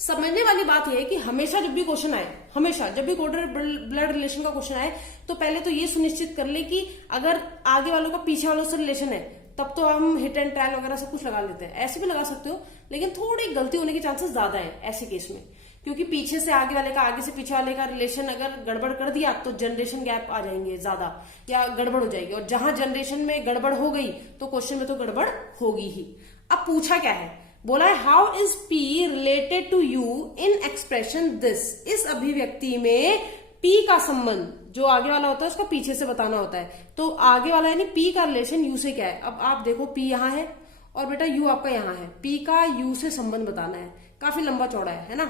समझने वाली बात यह है कि हमेशा जब भी क्वेश्चन आए, हमेशा जब भी ब्लड रिलेशन का क्वेश्चन आए, तो पहले तो ये सुनिश्चित कर ले कि अगर आगे वालों का पीछे वालों से रिलेशन है तब तो हम हिट एंड ट्रायल वगैरह सब कुछ लगा लेते हैं, ऐसे भी लगा सकते हो, लेकिन थोड़ी गलती होने के चांसेस ज्यादा है ऐसे केस में, क्योंकि पीछे से आगे वाले का, आगे से पीछे वाले का रिलेशन अगर गड़बड़ कर दिया तो जनरेशन गैप आ जाएंगे ज्यादा, या गड़बड़ हो जाएगी, और जहां जनरेशन में गड़बड़ हो गई तो क्वेश्चन में तो गड़बड़ होगी ही। अब पूछा क्या है, बोला है how is P related to U in expression this, इस अभिव्यक्ति में पी का संबंध, जो आगे वाला होता है उसका पीछे से बताना होता है, तो आगे वाला यानी पी का रिलेशन यू से क्या है। अब आप देखो पी यहाँ है और बेटा यू आपका यहाँ है, पी का यू से संबंध बताना है, काफी लंबा चौड़ा है ना।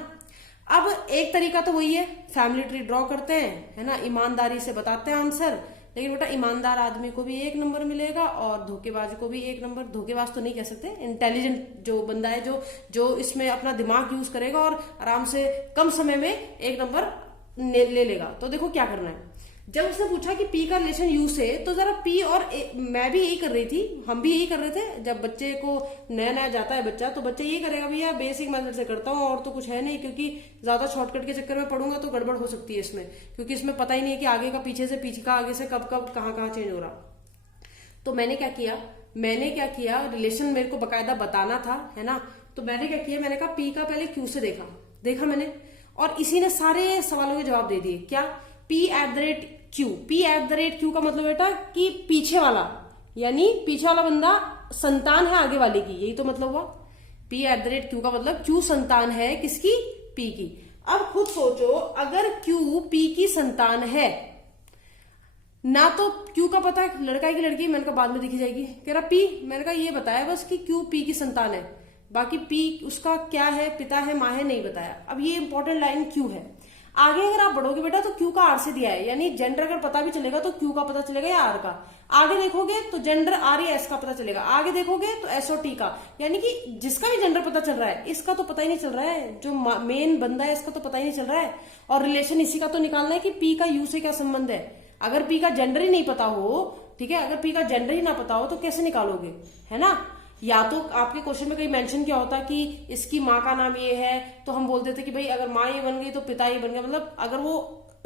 अब एक तरीका तो वही है, फैमिली ट्री ड्रॉ करते हैं, है ना, ईमानदारी से बताते हैं आंसर, लेकिन बेटा ईमानदार आदमी को भी 1 नंबर मिलेगा और धोखेबाज को भी 1 नंबर, धोखेबाज तो नहीं कह सकते, इंटेलिजेंट जो बंदा है, जो इसमें अपना दिमाग यूज करेगा और आराम से कम समय में 1 नंबर ले लेगा। तो देखो क्या करना है, जब उसने पूछा कि पी का रिलेशन यू से, तो जरा पी और मैं भी यही कर रही थी, हम भी यही कर रहे थे, जब बच्चे को नया नया जाता है बच्चा तो बच्चा यही करेगा, भैया बेसिक मेथड से करता हूँ और तो कुछ है नहीं, क्योंकि ज्यादा शॉर्टकट के चक्कर में पढ़ूंगा तो गड़बड़ हो सकती है इसमें, क्योंकि इसमें पता ही नहीं है कि आगे का पीछे से, पीछे का आगे से कब कब कहाँ चेंज हो रहा। तो मैंने क्या किया, रिलेशन मेरे को बकायदा बताना था, है ना, तो मैंने क्या किया, मैंने कहा पी का पहले क्यू से देखा मैंने, और इसी ने सारे सवालों के जवाब दे दिए। क्या, P at the rate Q, P at the rate Q का मतलब बेटा कि पीछे वाला, यानी पीछे वाला बंदा संतान है आगे वाले की, यही तो मतलब हुआ। P at the rate Q का मतलब क्यू संतान है किसकी, पी की। अब खुद सोचो, अगर क्यू पी की संतान है ना, तो क्यू का पता है लड़का है कि लड़की, मैंने कहा बाद में दिखी जाएगी, कह रहा पी, मैंने कहा ये बताया बस कि क्यू पी की संतान है, बाकी पी उसका क्या है, पिता है माँ है, नहीं बताया। अब ये इंपॉर्टेंट लाइन क्यू है। आगे अगर आप बढ़ोगे बेटा तो क्यू का आर से दिया है, यानी जेंडर अगर पता भी चलेगा तो क्यू का पता चलेगा या आर का, आगे देखोगे तो जेंडर आर या एस का पता चलेगा, आगे देखोगे तो एस और टी का, यानी कि जिसका भी जेंडर पता चल रहा है इसका तो पता ही नहीं चल रहा है, जो मेन बंदा है इसका तो पता ही नहीं चल रहा है। और रिलेशन इसी का तो निकालना है कि पी का यू से क्या संबंध है। अगर पी का जेंडर ही नहीं पता हो, ठीक है, अगर पी का जेंडर ही ना पता हो तो कैसे निकालोगे, है ना। या तो आपके क्वेश्चन में कहीं मेंशन किया होता कि इसकी माँ का नाम ये है, तो हम बोलते थे कि भाई अगर माँ ये बन गई तो पिता ये बन गया, मतलब अगर वो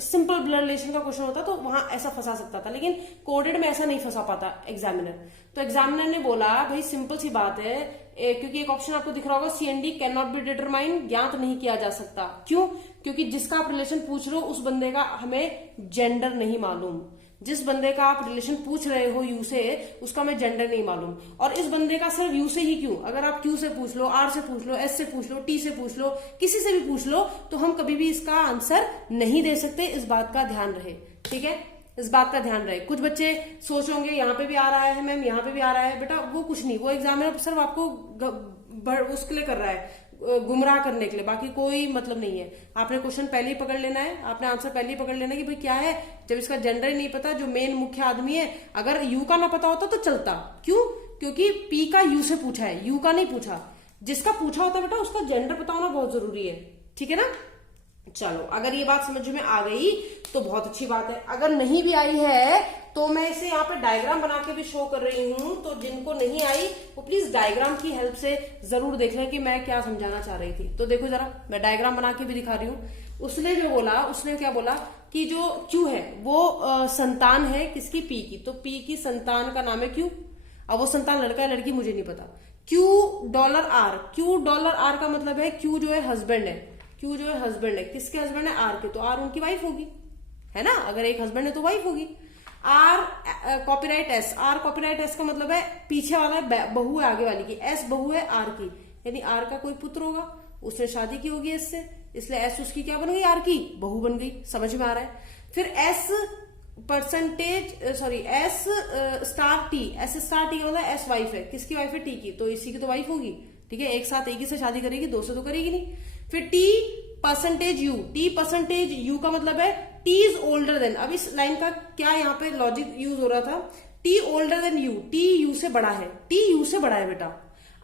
सिंपल ब्लड रिलेशन का क्वेश्चन होता तो वहां ऐसा फंसा सकता था, लेकिन कोडेड में ऐसा नहीं फंसा पाता एग्जामिनर। तो एग्जामिनर ने बोला भाई सिंपल सी बात है, क्योंकि एक ऑप्शन आपको दिख रहा होगा, C and D can not be determine, ज्ञात नहीं किया जा सकता। क्यों? क्योंकि जिसका आप रिलेशन पूछ रहे हो उस बंदे का हमें जेंडर नहीं मालूम, जिस बंदे का आप रिलेशन पूछ रहे हो यू से, उसका हमें जेंडर नहीं मालूम, और इस बंदे का सिर्फ यू से ही क्यों, अगर आप क्यू से पूछ लो, आर से पूछ लो, एस से पूछ लो, टी से पूछ लो, किसी से भी पूछ लो, तो हम कभी भी इसका आंसर नहीं दे सकते। इस बात का ध्यान रहे, ठीक है, इस बात का ध्यान रहे। कुछ बच्चे सोच होंगे यहाँ पे भी आ रहा है मैम, यहाँ पे भी आ रहा है, बेटा वो कुछ नहीं, वो एग्जामिनर सिर्फ आपको उसके लिए कर रहा है, गुमराह करने के लिए, बाकी कोई मतलब नहीं है। आपने क्वेश्चन पहले ही पकड़ लेना है, आपने आंसर पहले ही पकड़ लेना है कि भाई क्या है। जब इसका जेंडर ही नहीं पता, जो मेन मुख्य आदमी है, अगर यू का ना पता होता तो चलता, क्यों? क्योंकि पी का यू से पूछा है, यू का नहीं पूछा। जिसका पूछा होता बेटा उसका जेंडर पता होना बहुत जरूरी है, ठीक है ना। चलो, अगर ये बात समझ में आ गई तो बहुत अच्छी बात है, अगर नहीं भी आई है तो मैं इसे यहाँ पे डायग्राम बना के भी शो कर रही हूँ, तो जिनको नहीं आई वो प्लीज डायग्राम की हेल्प से जरूर देख लें कि मैं क्या समझाना चाह रही थी। तो देखो जरा, मैं डायग्राम बना के भी दिखा रही हूँ। उसने जो बोला, उसने क्या बोला कि जो क्यू है वो संतान है किसकी, पी की, तो पी की संतान का नाम है क्यू। अब वो संतान लड़का है लड़की मुझे नहीं पता। Q dollar R, Q dollar R का मतलब है क्यू जो है हस्बैंड है, क्यू जो है हस्बैंड है, किसके हस्बैंड है, आर के, तो आर उनकी वाइफ होगी, है ना, अगर एक हस्बैंड है तो वाइफ होगी। R copyright S, R copyright S का मतलब है पीछे वाला है, बहू है आगे वाली की, एस बहू है आर की, यानी आर का कोई पुत्र होगा, उसने शादी की होगी एस से, इसलिए एस उसकी क्या बन गई, आर की बहू बन गई। समझ में आ रहा है। फिर S percentage sorry S star T, S star T का मतलब एस वाइफ है, किसकी वाइफ है, टी की, तो इसी की तो वाइफ होगी, ठीक है, एक साथ एक ही से शादी करेगी, दो से तो करेगी नहीं। फिर T percentage you, T percentage you का मतलब है टी इज ओल्डर देन। अब इस लाइन का क्या यहाँ पे लॉजिक यूज हो रहा था, T older than you, T U से बड़ा है, टी यू से बड़ा है बेटा।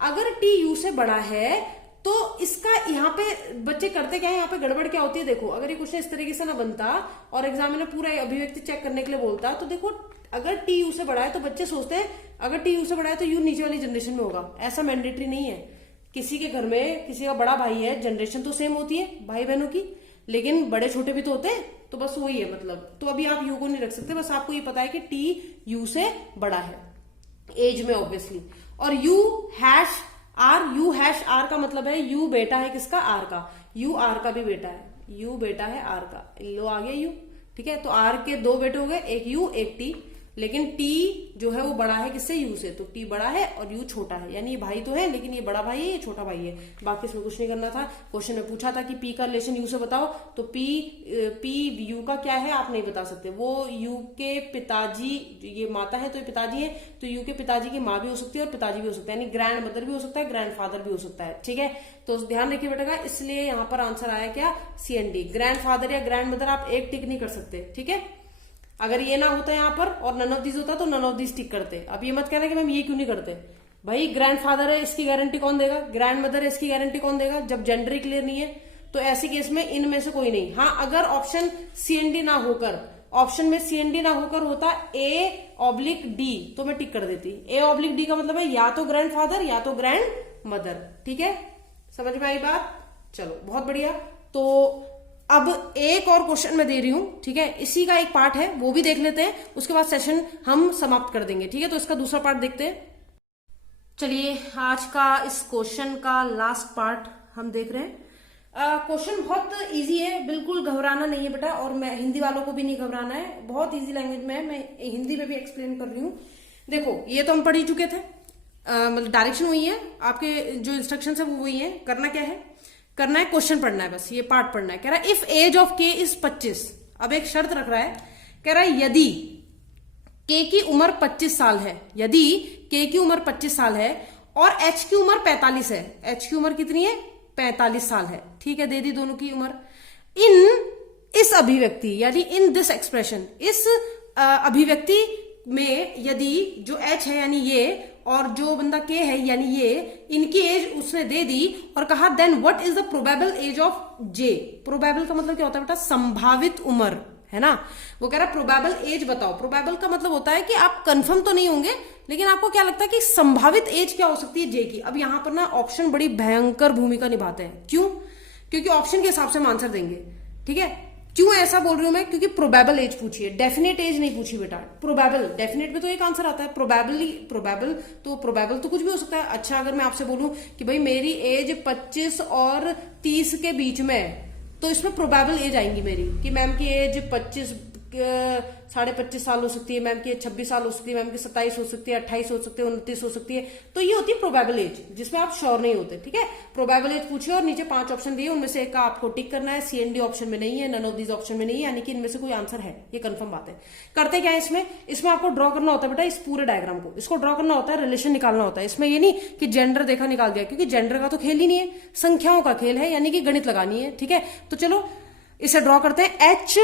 अगर टी यू से बड़ा है तो इसका यहाँ पे बच्चे करते क्या है, यहाँ पे गड़बड़ क्या होती है, देखो अगर ये क्वेश्चन इस तरीके से ना बनता और एग्जामिनर पूरा अभिव्यक्ति चेक करने के लिए बोलता, तो देखो अगर टी यू से बड़ा है तो बच्चे सोचते हैं अगर टी यू से बड़ा है तो यू नीचे वाली जनरेशन में होगा। ऐसा मैंडेटरी नहीं है। किसी के घर में किसी का बड़ा भाई है, जनरेशन तो सेम होती है भाई बहनों की, लेकिन बड़े छोटे भी तो होते हैं, तो बस वही है मतलब। तो अभी आप यू को नहीं रख सकते, बस आपको ये पता है कि टी यू से बड़ा है, एज में ऑब्वियसली। और यू हैश आर का मतलब है यू बेटा है किसका, आर का। यू आर का भी बेटा है, यू बेटा है आर का, लो आ गया यू, ठीक है। तो आर के दो बेटे हो गए, एक यू एक टी, लेकिन टी जो है वो बड़ा है किससे, यू से, तो टी बड़ा है और यू छोटा है, यानी ये भाई तो है लेकिन ये बड़ा भाई है ये छोटा भाई है। बाकी इसमें कुछ नहीं करना था। क्वेश्चन में पूछा था कि पी का रिलेशन यू से बताओ, तो पी यू का क्या है आप नहीं बता सकते। वो यू के पिताजी, ये माता है तो ये पिताजी है, तो यू के पिताजी की माँ भी हो सकती है और पिताजी भी हो सकता है, यानी ग्रैंड मदर भी हो सकता है, ग्रैंड फादर भी हो सकता है, ठीक है। तो ध्यान रखिए बेटा का, इसलिए यहाँ पर आंसर आया क्या, CND। ग्रैंड फादर या ग्रैंड मदर आप एक टिक नहीं कर सकते, ठीक है। अगर ये ना होता यहाँ पर और नन ऑफ दिस होता तो नन ऑफ दिस टिक करते। अब ये मत कहना कि मैम ये क्यों नहीं करते, भाई ग्रैंडफादर है इसकी गारंटी कौन देगा, ग्रैंड मदर है इसकी गारंटी कौन देगा, जब जेंडर ही क्लियर नहीं है। तो ऐसे केस में इनमें से कोई नहीं। हाँ, अगर ऑप्शन CND ना होकर, ऑप्शन में CND ना होकर होता A/D तो मैं टिक कर देती। A/D का मतलब है या तो ग्रैंडफादर या तो ग्रैंड मदर, ठीक है। समझ में आई बात, चलो बहुत बढ़िया। तो अब एक और क्वेश्चन मैं दे रही हूं, ठीक है, इसी का एक पार्ट है वो भी देख लेते हैं, उसके बाद सेशन हम समाप्त कर देंगे, ठीक है। तो इसका दूसरा पार्ट देखते हैं। चलिए आज का इस क्वेश्चन का लास्ट पार्ट हम देख रहे हैं। क्वेश्चन बहुत इजी है, बिल्कुल घबराना नहीं है बेटा, और मैं हिंदी वालों को भी नहीं घबराना है, बहुत इजी लैंग्वेज में है, मैं हिंदी में भी एक्सप्लेन कर रही हूँ। देखो ये तो हम पढ़ ही चुके थे, मतलब डायरेक्शन वही है, आपके जो इंस्ट्रक्शन है वो वही है। करना क्या है, करना है क्वेश्चन पढ़ना है, बस ये पार्ट पढ़ना है। कह रहा है इफ एज ऑफ के इज 25, अब एक शर्त रख रहा है, कह रहा है यदि के की उम्र 25 साल है, यदि के की उम्र 25 साल है और एच की उम्र 45 है, एच की उम्र कितनी है, 45 साल है, ठीक है, दे दी दोनों की उम्र। इस अभिव्यक्ति यानी इन दिस एक्सप्रेशन, इस अभिव्यक्ति में यदि जो एच है यानी ये और जो बंदा के है यानी ये, इनकी एज उसने दे दी और कहा then what is the probable age of J. Probable का मतलब क्या होता है बेटा, संभावित उम्र, है ना। वो कह रहा है प्रोबेबल एज बताओ। प्रोबेबल का मतलब होता है कि आप कंफर्म तो नहीं होंगे, लेकिन आपको क्या लगता है कि संभावित एज क्या हो सकती है जे की। अब यहां पर ना ऑप्शन बड़ी भयंकर भूमिका निभाते हैं। क्यों, क्योंकि ऑप्शन के हिसाब से हम आंसर देंगे, ठीक है। क्यों ऐसा बोल रही हूं मैं, क्योंकि प्रोबेबल एज पूछी है, डेफिनेट एज नहीं पूछी बेटा। प्रोबेबल, डेफिनेट में तो एक आंसर आता है, प्रोबेबल तो कुछ भी हो सकता है। अच्छा अगर मैं आपसे बोलूं कि भाई मेरी एज 25 और 30 के बीच में है, तो इसमें प्रोबेबल एज आएंगी मेरी कि मैम की एज 25 साढ़े 25 साल हो सकती है, मैम की 26 साल हो सकती है, मैम की 27 हो सकती है, 28 हो सकती है, 29 हो सकती है। तो ये होती है प्रोबेबल एज, जिसमें आप श्योर नहीं होते, ठीक है। प्रोबेबल एज पूछिए और नीचे 5 ऑप्शन दिए, उनमें से एक का आपको टिक करना है। CND ऑप्शन में नहीं है, नन ऑफ दीज ऑप्शन में नहीं है, यानी कि इनमें से कोई आंसर है, ये कंफर्म बात है। करते क्या है इसमें आपको ड्रॉ करना होता है बेटा, इस पूरे डायग्राम को इसको ड्रॉ करना होता है, रिलेशन निकालना होता है। इसमें ये नहीं कि जेंडर देखा निकाल दिया, क्योंकि जेंडर का तो खेल ही नहीं है, संख्याओं का खेल है, यानी कि गणित लगानी है, ठीक है। तो चलो इसे ड्रॉ करते हैं। $H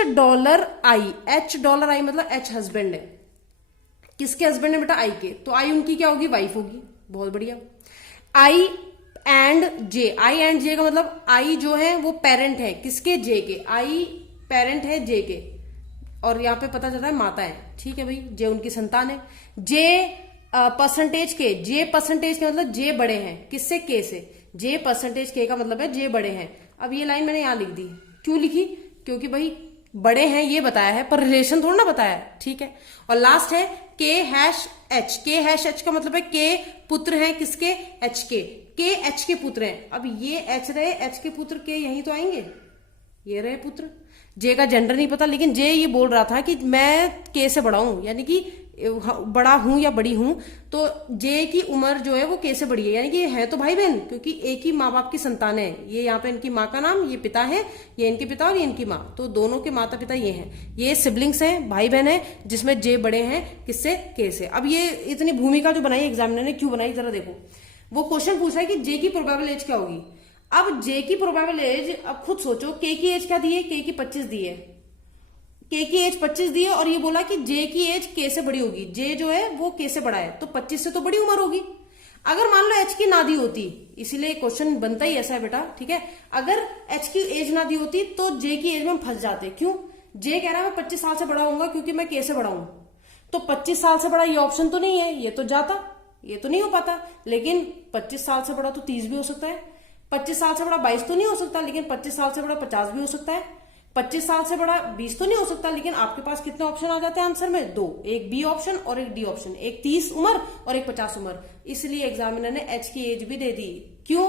मतलब H हस्बैंड है, किसके हस्बैंड है बेटा, आई के, तो आई उनकी क्या होगी, वाइफ होगी, बहुत बढ़िया। आई एंड जे का मतलब आई जो है वो पेरेंट है किसके, जे के, आई पेरेंट है जे के, और यहाँ पे पता चल रहा है माता है, ठीक है भाई, जे उनकी संतान है। जे परसेंटेज के, जे परसेंटेज के मतलब जे बड़े हैं किससे, के से, जे परसेंटेज के का मतलब है जे बड़े हैं। अब ये लाइन मैंने यहां लिख दी, क्यों लिखी, क्योंकि भाई बड़े हैं ये बताया है पर रिलेशन थोड़ा ना बताया है, ठीक है। और लास्ट है K#H, K#H का मतलब है के पुत्र हैं किसके, H के H के पुत्र हैं। अब ये H रहे, H के पुत्र के यही तो आएंगे, ये रहे पुत्र। जे का जेंडर नहीं पता, लेकिन जे ये बोल रहा था कि मैं के से बड़ा हूं, यानी कि बड़ा हूं या बड़ी हूं, तो जे की उम्र जो है वो के से बड़ी है, यानी कि ये है तो भाई बहन, क्योंकि एक ही माँ बाप की संतान है। ये यहाँ पे इनकी माँ का नाम, ये पिता है, ये इनके पिता और ये इनकी माँ, तो दोनों के माता पिता ये हैं, ये सिबलिंग्स हैं, भाई बहन है, जिसमें जे बड़े हैं किससे, के से। अब ये इतनी भूमिका जो बनाई एग्जामिनर ने, क्यों बनाई जरा देखो। वो क्वेश्चन पूछा है कि जे की प्रोबेबल एज क्या होगी। अब जे की प्रोबेबल एज, अब खुद सोचो, के की एज क्या दी है, के की 25 दी है, के की एज 25 दी है, और ये बोला कि जे की एज के से बड़ी होगी, जे जो है वो के से बड़ा है, तो 25 से तो बड़ी उम्र होगी। अगर मान लो एच की ना दी होती, इसीलिए क्वेश्चन बनता ही ऐसा है बेटा, ठीक है। अगर एच की एज ना दी होती तो जे की एज में फंस जाते। क्यों, जे कह रहा है मैं 25 साल से बड़ा होऊंगा क्योंकि मैं के से बड़ा हूं, तो 25 साल से बड़ा ये ऑप्शन तो नहीं है, ये तो जाता, ये तो नहीं हो पाता। लेकिन 25 साल से बड़ा तो 30 भी हो सकता है, 25 साल से बड़ा 22 तो नहीं हो सकता, लेकिन 25 साल से बड़ा 50 भी हो सकता है, 25 साल से बड़ा 20 तो नहीं हो सकता, लेकिन आपके पास कितने ऑप्शन आ जाते हैं आंसर में? 2, एक बी ऑप्शन और एक डी ऑप्शन, एक 30 उम्र और एक 50 उम्र। इसलिए एग्जामिनर ने एच की एज भी दे दी। क्यों?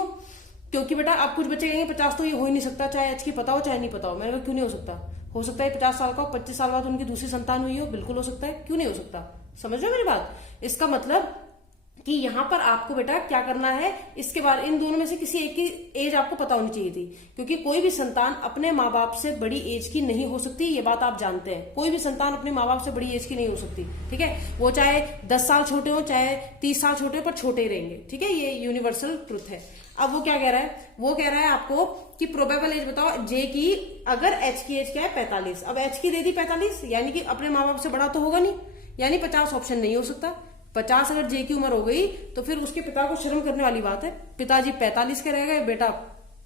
क्योंकि बेटा अब कुछ बच्चे कहेंगे 50 तो ये हो ही नहीं सकता, चाहे एच की पता हो चाहे नहीं पता हो। मैंने कहा क्यों नहीं हो सकता? हो सकता है 50 साल का हो, 25 साल बाद उनकी दूसरी संतान हुई हो, बिल्कुल हो सकता है, क्यों नहीं हो सकता? समझ रहे हो मेरी बात? इसका मतलब कि यहां पर आपको बेटा क्या करना है, इसके बाद इन दोनों में से किसी एक की एज आपको पता होनी चाहिए थी, क्योंकि कोई भी संतान अपने माँ बाप से बड़ी एज की नहीं हो सकती, ये बात आप जानते हैं। कोई भी संतान अपने माँ बाप से बड़ी एज की नहीं हो सकती, ठीक है? वो चाहे 10 साल छोटे हो चाहे 30 साल छोटे हो, पर छोटे ही रहेंगे, ठीक है? ये यूनिवर्सल ट्रुथ है। अब वो क्या कह रहा है? वो कह रहा है आपको कि प्रोबेबल एज बताओ जे की, अगर एच की एज क्या है 45। अब एच की दे दी 45, यानी कि अपने माँ बाप से बड़ा तो होगा नहीं, यानी 50 ऑप्शन नहीं हो सकता। 50 अगर जे की उम्र हो गई तो फिर उसके पिता को शर्म करने वाली बात है। पिताजी 45 के रह गए, बेटा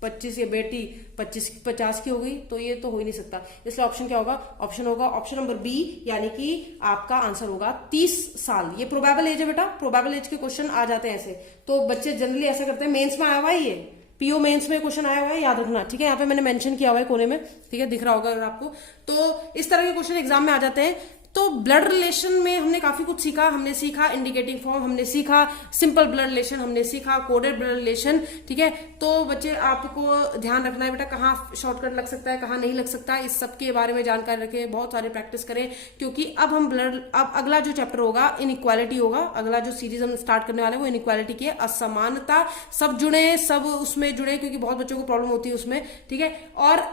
25 या बेटी 50 की हो गई, तो ये तो हो ही नहीं सकता। इसलिए ऑप्शन क्या होगा? ऑप्शन होगा ऑप्शन नंबर बी, यानी कि आपका आंसर होगा 30 साल। ये प्रोबेबल एज है बेटा, प्रोबेबल एज के क्वेश्चन आ जाते हैं ऐसे, तो बच्चे जनरली ऐसा करते हैं। मेंस में आया हुआ है, ये पीओ मेंस में क्वेश्चन आया हुआ है, याद रखना, ठीक है? यहाँ पे मैंने मेंशन किया हुआ है कोने में, ठीक है? दिख रहा होगा अगर आपको। तो इस तरह के क्वेश्चन एग्जाम में आ जाते हैं। तो ब्लड रिलेशन में हमने काफी कुछ सीखा। हमने सीखा इंडिकेटिंग फॉर्म, हमने सीखा सिंपल ब्लड रिलेशन, हमने सीखा कोडेड ब्लड रिलेशन, ठीक है? तो बच्चे आपको ध्यान रखना है बेटा, कहाँ शॉर्टकट लग सकता है, कहाँ नहीं लग सकता, इस सब के बारे में जानकारी रखें, बहुत सारे प्रैक्टिस करें, क्योंकि अब हम अब अगला जो चैप्टर होगा इनइक्वालिटी होगा। अगला जो सीरीज हम स्टार्ट करने वाले हैं वो इनइक्वालिटी की है। असमानता, सब जुड़े, सब उसमें जुड़े, क्योंकि बहुत बच्चों को प्रॉब्लम होती है उसमें, ठीक है? और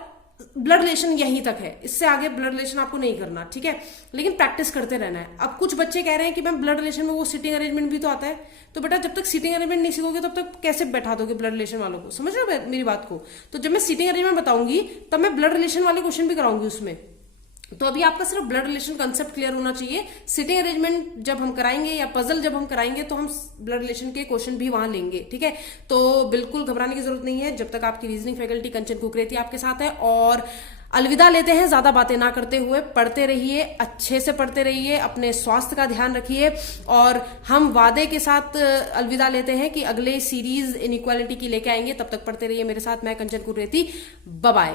ब्लड रिलेशन यहीं तक है, इससे आगे ब्लड रिलेशन आपको नहीं करना, ठीक है? लेकिन प्रैक्टिस करते रहना है। अब कुछ बच्चे कह रहे हैं कि मैम ब्लड रिलेशन में वो सिटिंग अरेंजमेंट भी तो आता है, तो बेटा जब तक सिटिंग अरेंजमेंट नहीं सीखोगे तब तक कैसे बैठा दोगे ब्लड रिलेशन वालों को? समझ रहे हो मेरी बात को? तो जब मैं सिटिंग अरेंजमेंट बताऊंगी तब मैं ब्लड रिलेशन वाले क्वेश्चन भी कराऊंगी उसमें। तो अभी आपका सिर्फ ब्लड रिलेशन कंसेप्ट क्लियर होना चाहिए। सिटिंग अरेंजमेंट जब हम कराएंगे या पजल जब हम कराएंगे तो हम ब्लड रिलेशन के क्वेश्चन भी वहां लेंगे, ठीक है? तो बिल्कुल घबराने की जरूरत नहीं है, जब तक आपकी रीजनिंग फैकल्टी कंचन कुकरेती आपके साथ है। और अलविदा लेते हैं ज्यादा बातें ना करते हुए, पढ़ते रहिए, अच्छे से पढ़ते रहिए, अपने स्वास्थ्य का ध्यान रखिए, और हम वादे के साथ अलविदा लेते हैं कि अगले सीरीज इनइक्वालिटी की लेके आएंगे। तब तक पढ़ते रहिए मेरे साथ। मैं कंचन कुकरेती, बाय बाय।